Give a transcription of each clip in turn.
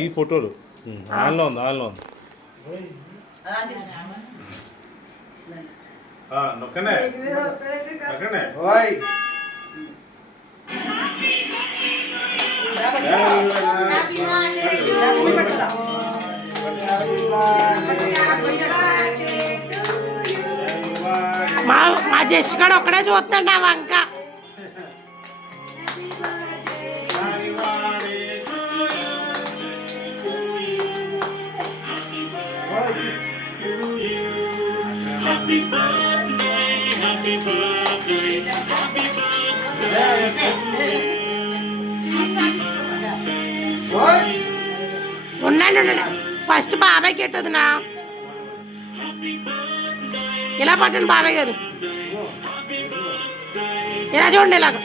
ఇది ఫోటోలు. ఆన్లో ఉంది ఆన్లో ఉంది. మా మా జస్ట్ కూడా ఒక్కడే చూస్తున్నాడు నా వంక ఉండండి ఉండండి ఫస్ట్ బాబాయ్కి ఎట్టదునా ఇలా పట్టండి బాబాయ్ గారు? ఇలా చూడండి ఇలాగ?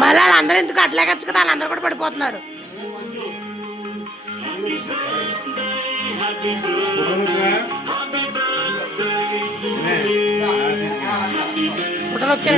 మళ్ళీ వాళ్ళందరూ ఎందుకు అట్లేకొచ్చు కదా వాళ్ళందరూ కూడా పడిపోతున్నారు. ഫോട്ടോ ഒക്കെ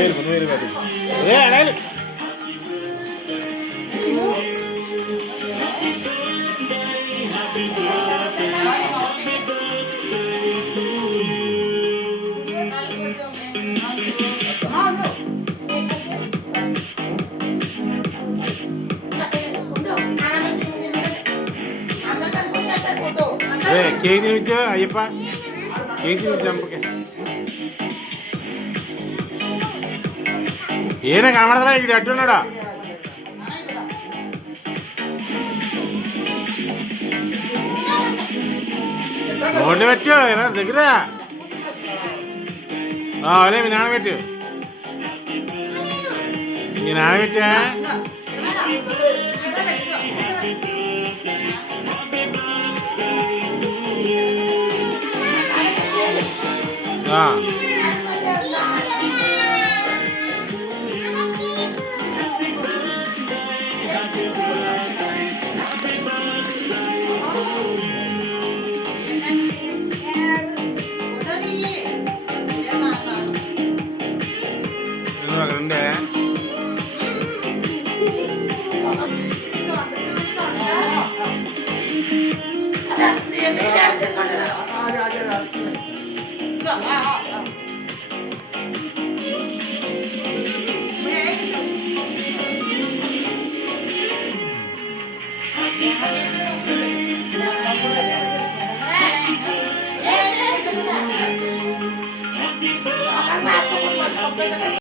ఫోటోలు వచ్చాయండి నువ్వు వేలు, నువ్వు వేలు పెట్టు. ఏ, అనాలి. ఏ, కేక్ తినిపించు అయ్యప్ప కేక్ తినిపించు అమ్మకి ఏనా కనబడదా ఇక్కడ అట్టున్నాడా నోట్లో పెట్టు Nah. Thank you. Happy birthday.